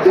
तो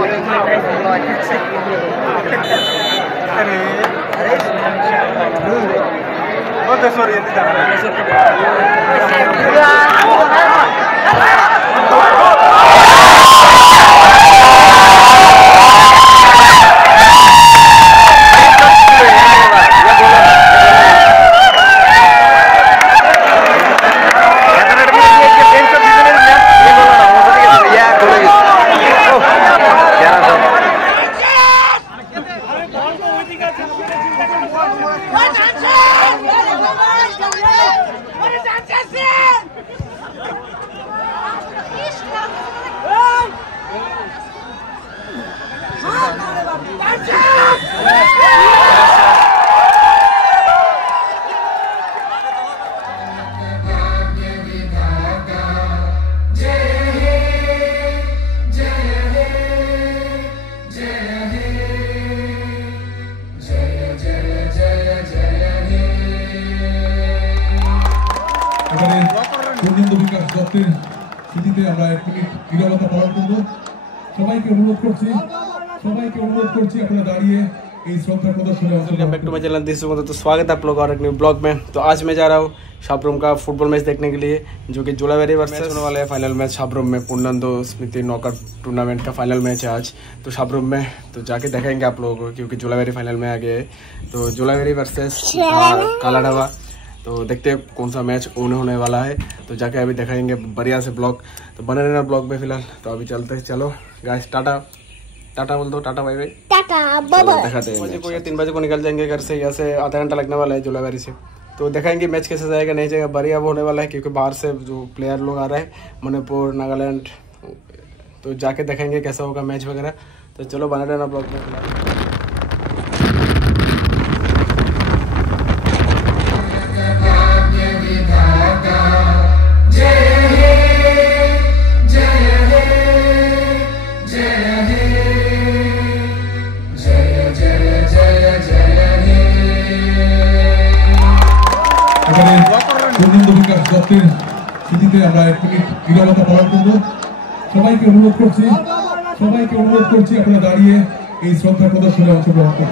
स्वागत है आप लोग और एक न्यू ब्लॉग में। तो आज मैं जा रहा हूँ शाबरूम का फुटबॉल मैच देखने के लिए, जो कि जुलावेरी वर्सेस होने वाला है। फाइनल मैच शाबरूम में पूर्णांदो स्मृति नॉकआउट टूर्नामेंट का फाइनल मैच है आज। तो शाबरूम में तो जाके देखेंगे आप लोगों को, क्योंकि जुलावेरी फाइनल में आ गए। तो जुलावेरी वर्सेस कालाडावा, तो देखते हैं कौन सा मैच होने वाला है। तो जाके अभी दिखाएंगे बढ़िया से ब्लॉग। तो बने रहना ब्लॉग में फिलहाल। तो अभी चलते हैं, चलो गाइस, टाटा टाटा बोल दो, टाटा बाय बाय, टाटा बाय बाय। दिखाते हैं को, ये 3 बजे को निकल जाएंगे घर से। यहाँ से आधा घंटा लगने वाला है जुलावेरी से। तो दिखाएंगे मैच कैसे जाएगा नहीं जाएगा, बढ़िया होने वाला है, क्योंकि बाहर से जो प्लेयर लोग आ रहे हैं, मणिपुर, नागालैंड। तो जाके देखेंगे कैसा होगा मैच वगैरह। तो चलो बने रहना ब्लॉग में फिलहाल। সবাইকে অনুরোধ করছি আপনারা দাঁড়িয়ে এই শ্রদ্ধা প্রদর্শনে অংশগ্রহণ করুন।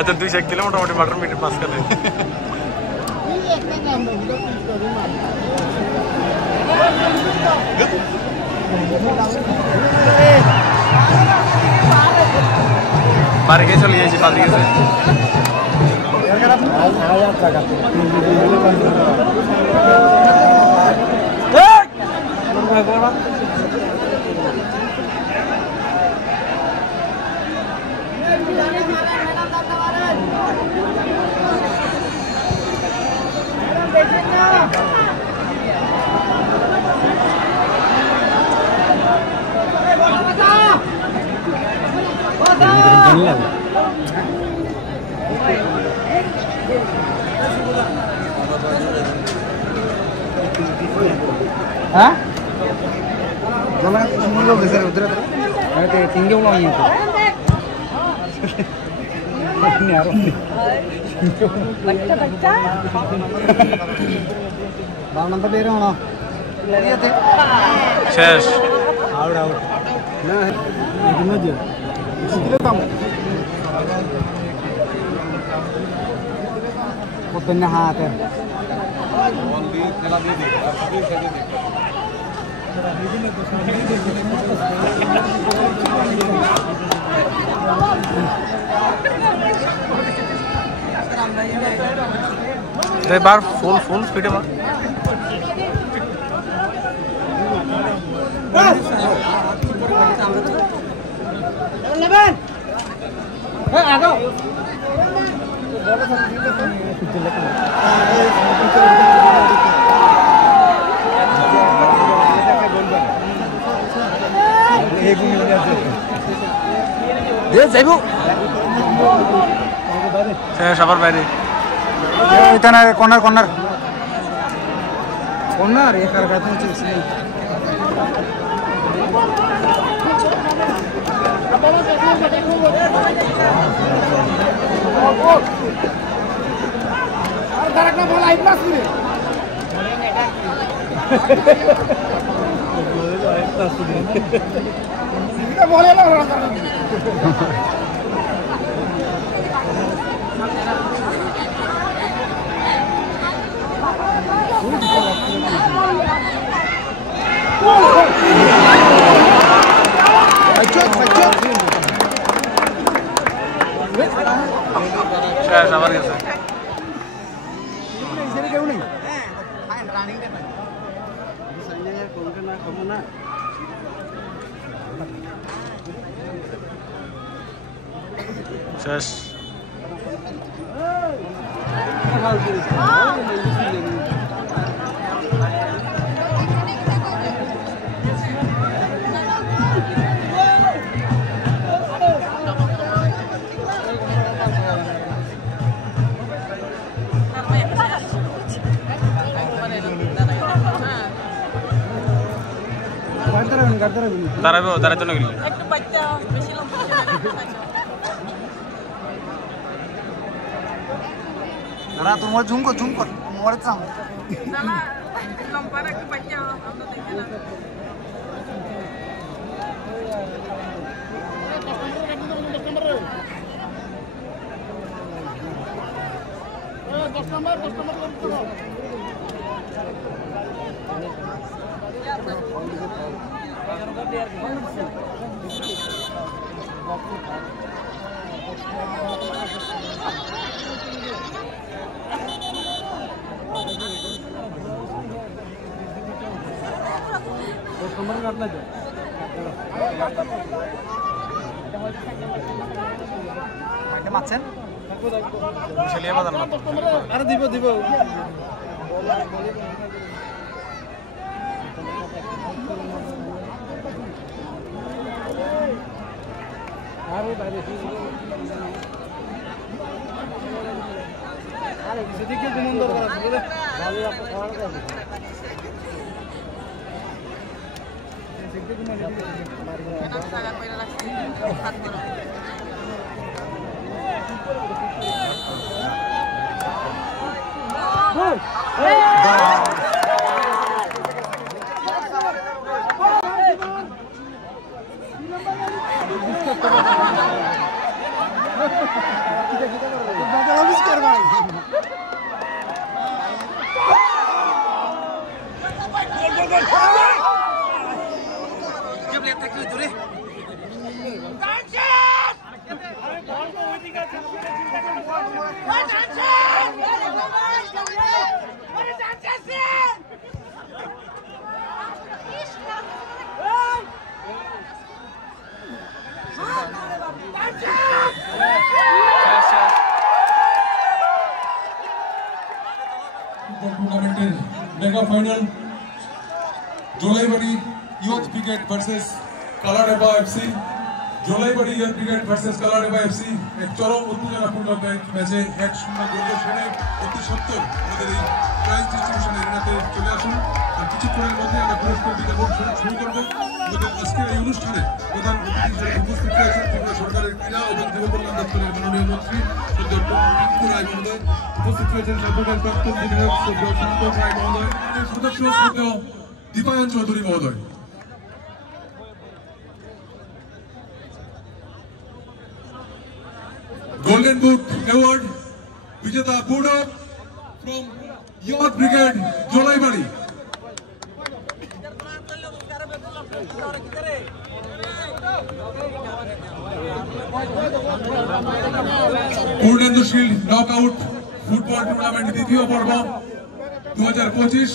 आता 200 किलोमीटर मोठे मटर मीटर पास कर रहे मारे के चलिए जी पादरी से हाँ শেষ হাতে এবার ফুল স্পিডে মার সবার বাইরে কর্নার কর্নার কর্নার একার কাছে চলছে তারকনা বল আই প্লাস রে আই প্লাস রে এটা বলে না সবার কাছে শেষ দাঁড়াবে দাঁড়াতে না গেলে একটু বাচ্চা বেশি লম্বা ওরা তোমার ঝুম কর মরে চাও না লম্বা একটু বাচ্চা আমরা দেখি না মারছেন আরে দিব সেদিকে গুমন দরকার আছে বুঝলে সাগা কইরা রাখছি হাত ধরো टूर्नामेंटेर mega final Jolaibari youth brigade versus Kaladeba FC Jolaibari youth brigade versus Kaladeba FC एक चरम उत्तेजनापूर्ण मैचे 1-0 গোলে সেরে অতি সত্তর আমাদের এই প্রাইজ ডিস্ট্রিবিউশন এরিনাতে চলে আসুন আর কিছুক্ষণের মধ্যে আমরা পুরস্কার বিতরণ শুরু করব। অনুষ্ঠানে প্রধান অতিথি হিসেবে উপস্থিত রয়েছেন ত্রিপুরা সরকারের ক্রীড়া এবং যুব কল্যাণ দপ্তরের মাননীয় মন্ত্রী টিঙ্কু রায় মহোদয়, উপস্থিত রয়েছেন সাবরুমের প্রাক্তন বিধায়ক সন্তোষ রায় মহোদয়, সদস্য শ্রদ্ধেয় দীপায়ন চৌধুরী মহোদয়। গোল্ডেন বুট অ্যাওয়ার্ড বিজেতা বুড়ো from youth brigade Jolaibari. Purnendu shield knock out football tournament দ্বিতীয় পর্ব 2025।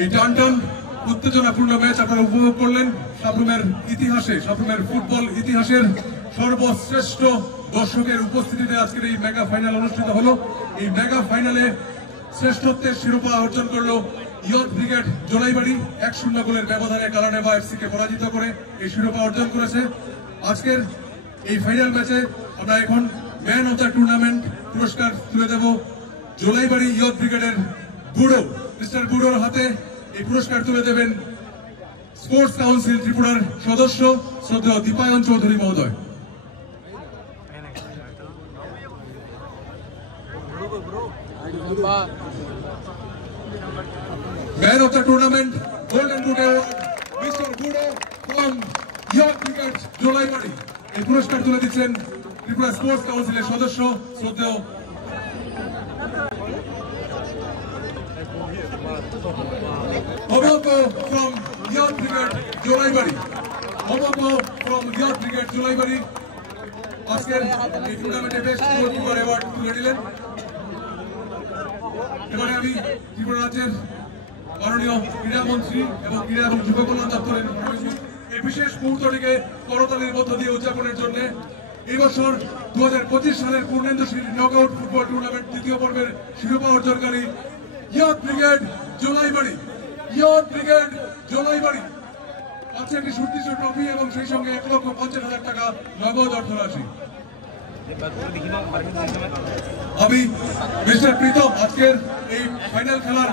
এই টানটান উত্তেজনাপূর্ণ ম্যাচ আপনারা উপভোগ করলেন। সাবরুমের ইতিহাসে, সাবরুমের ফুটবল ইতিহাসের সর্বশ্রেষ্ঠ দর্শকের উপস্থিতিতে আজকের এই মেগা ফাইনাল অনুষ্ঠিত হলো। এই মেগা ফাইনালে শ্রেষ্ঠত্বের শিরোপা অর্জন করলো ইয়ুথ ব্রিগেড জোলাইবাড়ি। 1-0 গোলের ব্যবধানে কালাডেবা এফসি কে পরাজিত করে এই শিরোপা অর্জন করেছে। আজকের এই ফাইনাল ম্যাচে আমরা এখন ম্যান অফ দ্য টুর্নামেন্ট পুরস্কার তুলে দেব জোলাইবাড়ি ইয়ুথ ব্রিগেডের বুড়ো। মিস্টার বুড়োর হাতে এই পুরস্কার তুলে দেবেন স্পোর্টস কাউন্সিল ত্রিপুরার সদস্য শ্রদ্ধেয় দীপায়ন চৌধুরী মহোদয়। Man of the tournament, Golden Boot Award, Mr. Budo from Youth Brigade Jolaibari. এই পুরস্কার তুলে দিচ্ছেন ত্রিপুরা স্পোর্টস কাউন্সিলের সদস্য শ্রদ্ধেয় Omoko from Youth Brigade Jolaibari. Omoko from Youth Brigade Jolaibari আজকের এই টুর্নামেন্টে বেস্ট গোলকিপার অ্যাওয়ার্ড তুলে দিলেন। এবারে আমি ত্রিপুরা রাজ্যের মাননীয় ক্রীড়ামন্ত্রী এবং ক্রীড়া এবং যুব কল্যাণ দপ্তরের এই বিশেষ মুহূর্তটিকে করতালির মধ্য দিয়ে উদযাপনের জন্য এই বছর 2025 সালের Purnendu shield knockout football tournament দ্বিতীয় পর্বের শিরোপা অর্জনকারী youth brigade Jolaibari, youth brigade Jolaibari পাচ্ছে একটি সুদৃশ্য ট্রফি এবং সেই সঙ্গে 1,50,000 টাকা নগদ অর্থরাশি। আমি মিস্টার প্রীতম আজকের এই ফাইনাল খেলার